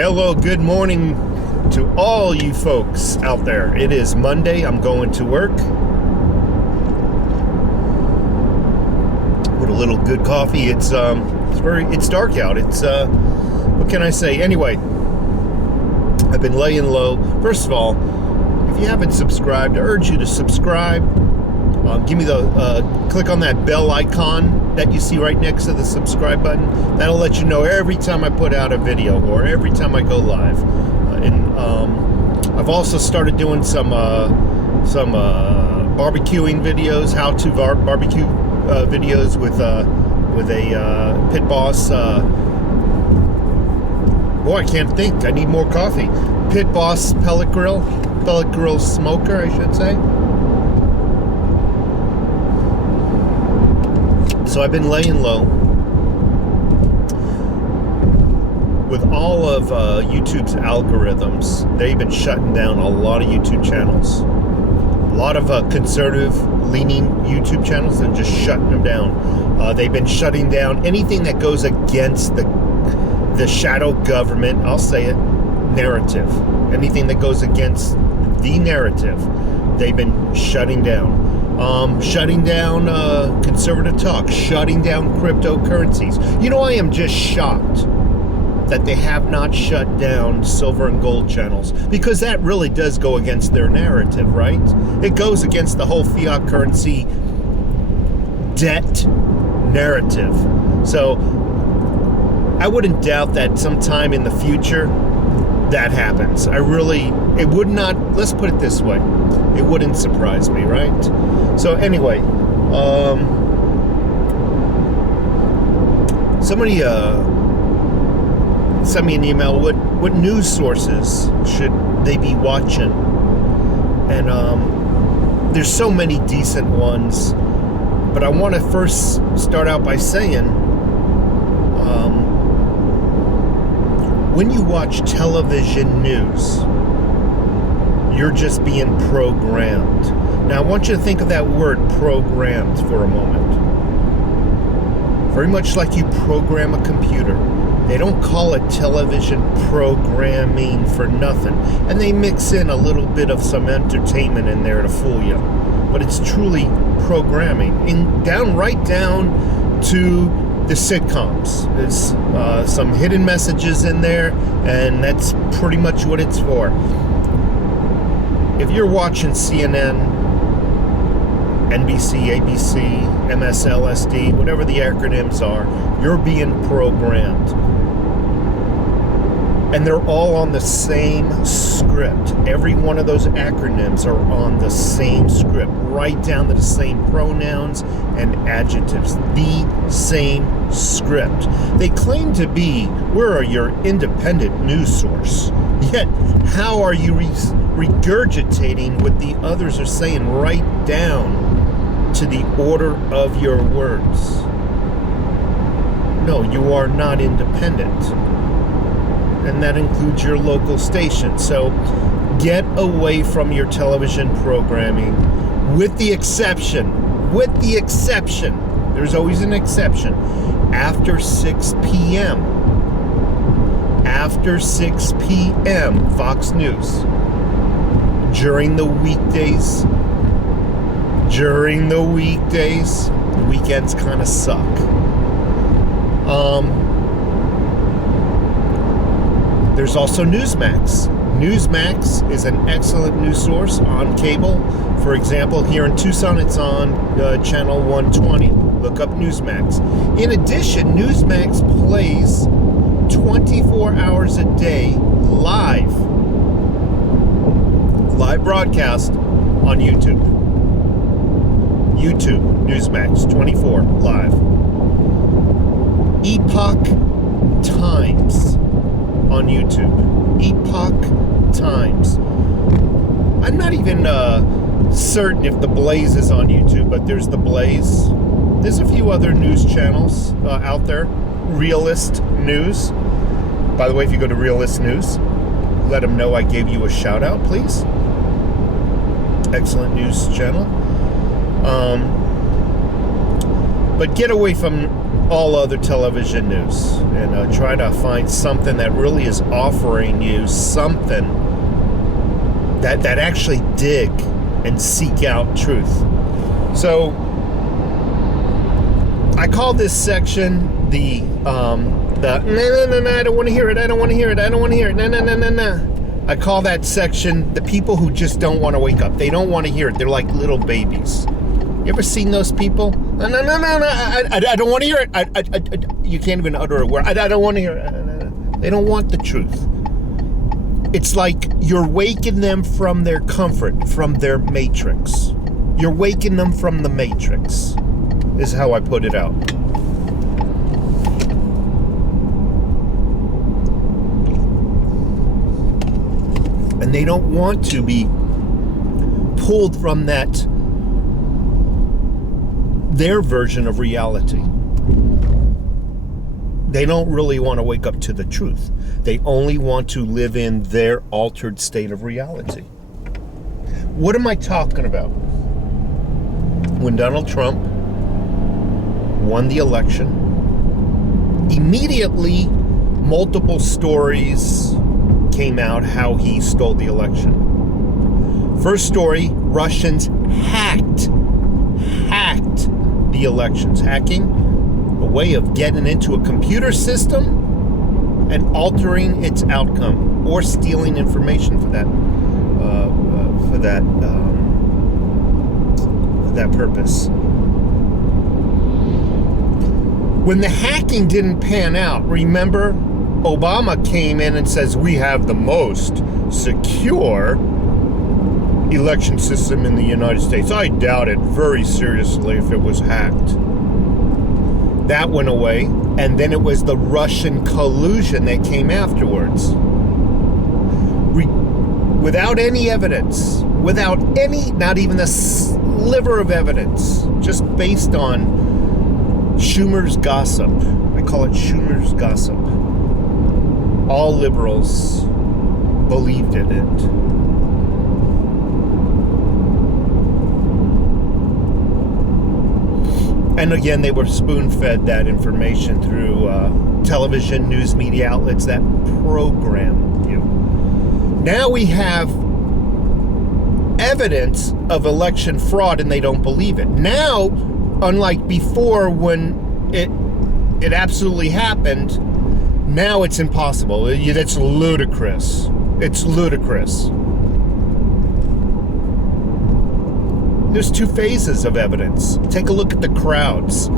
Hello, good morning to all you folks out there. It is Monday. I'm going to work with a little good coffee. It's dark out. What can I say? Anyway, I've been laying low. First of all, if you haven't subscribed, I urge you to subscribe. Give me click on that bell icon that you see right next to the subscribe button. That'll let you know every time I put out a video or every time I go live. I've also started doing some barbecuing videos, how-to barbecue videos with a pit boss. Boy, I can't think. I need more coffee. Pit boss pellet grill smoker, I should say. So I've been laying low with all of YouTube's algorithms. They've been shutting down a lot of YouTube channels, a lot of conservative-leaning YouTube channels, and just shutting them down. They've been shutting down anything that goes against the shadow government. I'll say it, narrative. Anything that goes against the narrative, they've been shutting down. Shutting down conservative talk, shutting down cryptocurrencies. You know, I am just shocked that they have not shut down silver and gold channels, because that really does go against their narrative, right? It goes against the whole fiat currency debt narrative. So I wouldn't doubt that sometime in the future that happens. It would not, let's put it this way, it wouldn't surprise me, right? So anyway, somebody sent me an email. What news sources should they be watching? And there's so many decent ones, but I want to first start out by saying, when you watch television news, you're just being programmed. Now, I want you to think of that word, programmed, for a moment. Very much like you program a computer. They don't call it television programming for nothing. And they mix in a little bit of some entertainment in there to fool you. But it's truly programming. Right down to the sitcoms. There's some hidden messages in there, and that's pretty much what it's for. If you're watching CNN, NBC, ABC, MSLSD, whatever the acronyms are, you're being programmed. And they're all on the same script. Every one of those acronyms are on the same script, right down to the same pronouns and adjectives. The same script. They claim to be, we're your independent news source. Yet, how are you regurgitating what the others are saying right down to the order of your words? No, you are not independent. And that includes your local station. So get away from your television programming, with the exception, there's always an exception, after 6 p.m. After 6 p.m., Fox News. During the weekdays, the weekends kind of suck. There's also Newsmax. Newsmax is an excellent news source on cable. For example, here in Tucson, it's on channel 120. Look up Newsmax. In addition, Newsmax plays 24 hours a day live broadcast on YouTube. Newsmax 24 live. Epoch Times on YouTube. Epoch Times. I'm not even certain if The Blaze is on YouTube, but there's The Blaze. There's a few other news channels out there. Realist News. By the way, if you go to Realist News, let them know I gave you a shout out, please. Excellent news channel. But get away from all other television news, and try to find something that really is offering you something that actually dig and seek out truth. So I call this section the no, I don't want to hear it, I don't want to hear it, I don't want to hear it, no. I call that section the people who just don't want to wake up. They don't want to hear it. They're like little babies. You ever seen those people? No, I don't want to hear it. You can't even utter a word. I don't want to hear it. They don't want the truth. It's like you're waking them from their comfort, from their matrix. You're waking them from the matrix, is how I put it out. And they don't want to be pulled from that, their version of reality. They don't really want to wake up to the truth. They only want to live in their altered state of reality. What am I talking about? When Donald Trump won the election, immediately multiple stories came out how he stole the election. First story, Russians hacked the elections. Hacking, a way of getting into a computer system and altering its outcome, or stealing information for that purpose. When the hacking didn't pan out, remember, Obama came in and says, we have the most secure election system in the United States. I doubt it very seriously if it was hacked. That went away, and then it was the Russian collusion that came afterwards. Without any evidence, without any, not even a sliver of evidence, just based on Schumer's gossip. I call it Schumer's gossip. All liberals believed in it. And again, they were spoon-fed that information through television, news media outlets that program you. Now we have evidence of election fraud, and they don't believe it. Now, unlike before when it absolutely happened, now it's impossible. It's ludicrous. It's ludicrous. There's two phases of evidence. Take a look at the crowds.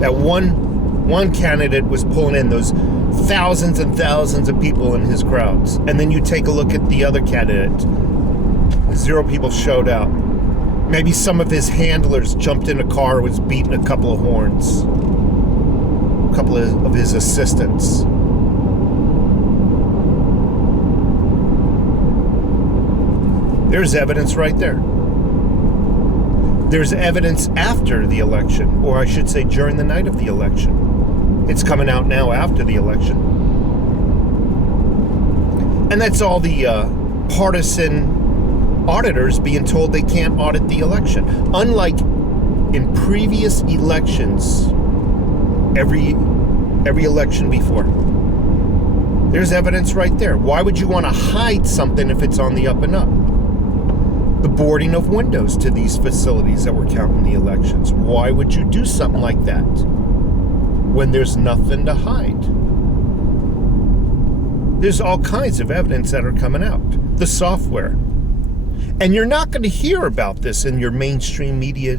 That one candidate was pulling in those thousands and thousands of people in his crowds. And then you take a look at the other candidate. 0 people showed up. Maybe some of his handlers jumped in a car and was beating a couple of horns. A couple of his assistants. There's evidence right there. There's evidence after the election, or I should say during the night of the election. It's coming out now after the election. And that's all the partisan auditors being told they can't audit the election. Unlike in previous elections, every election before. There's evidence right there. Why would you want to hide something if it's on the up and up? The boarding of windows to these facilities that were counting the elections. Why would you do something like that when there's nothing to hide? There's all kinds of evidence that are coming out. The software. And you're not going to hear about this in your mainstream media,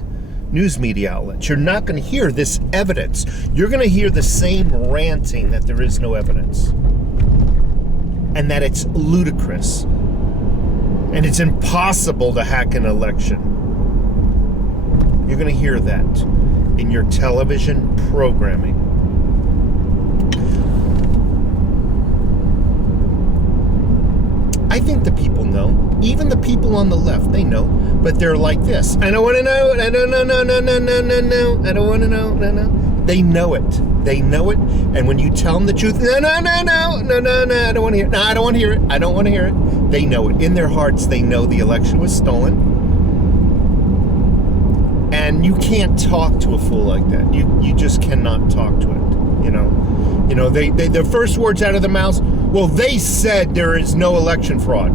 news media outlets. You're not going to hear this evidence. You're going to hear the same ranting that there is no evidence. And that it's ludicrous. And it's impossible to hack an election. You're going to hear that in your television programming. I think the people know. Even the people on the left, they know. But they're like this. I don't want to know. I don't know. No. I don't want to know. No. They know it. They know it. And when you tell them the truth, no. I don't want to hear it. No, I don't want to hear it. I don't want to hear it. They know it. In their hearts, they know the election was stolen. And you can't talk to a fool like that. You just cannot talk to it. They their first words out of their mouths. Well, they said there is no election fraud.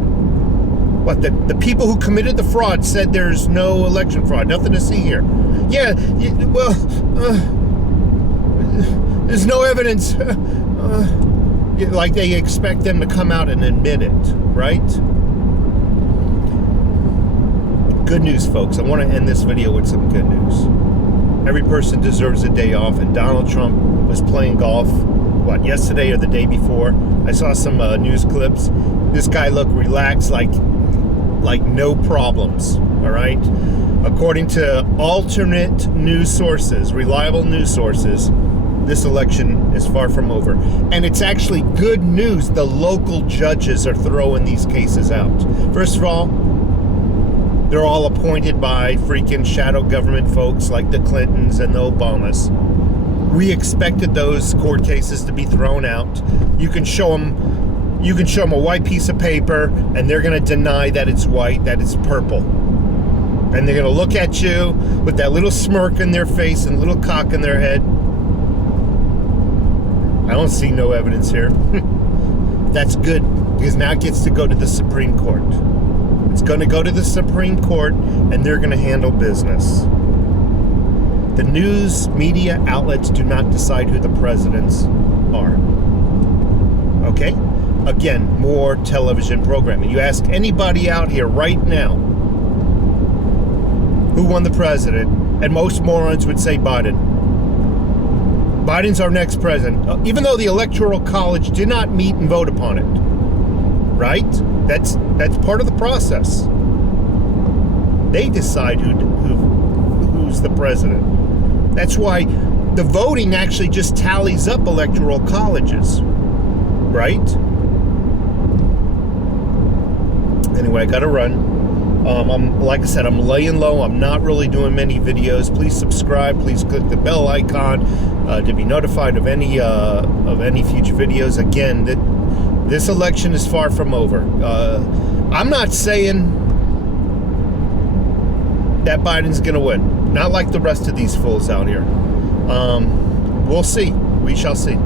What, the people who committed the fraud said there's no election fraud, nothing to see here. Yeah, there's no evidence. Like they expect them to come out and admit it, right? Good news, folks. I want to end this video with some good news. Every person deserves a day off, and Donald Trump was playing golf, yesterday or the day before. I saw some news clips. This guy looked relaxed, like no problems, all right? According to alternate news sources, reliable news sources, this election is far from over. And it's actually good news the local judges are throwing these cases out. First of all, they're all appointed by freaking shadow government folks like the Clintons and the Obamas. We expected those court cases to be thrown out. You can show them a white piece of paper, and they're going to deny that it's white, that it's purple. And they're going to look at you with that little smirk in their face and little cock in their head. I don't see no evidence here. That's good, because now it gets to go to the Supreme Court. It's going to go to the Supreme Court, and they're going to handle business. The news media outlets do not decide who the presidents are. Okay? Again, more television programming. You ask anybody out here right now who won the president, and most morons would say Biden. Biden's our next president, even though the Electoral College did not meet and vote upon it. Right? That's part of the process. They decide who's the president. That's why the voting actually just tallies up electoral colleges. Right? Anyway, I gotta run. Like I said, I'm laying low. I'm not really doing many videos. Please subscribe. Please click the bell icon to be notified of any future videos. Again, this election is far from over. I'm not saying that Biden's going to win. Not like the rest of these fools out here. We'll see. We shall see.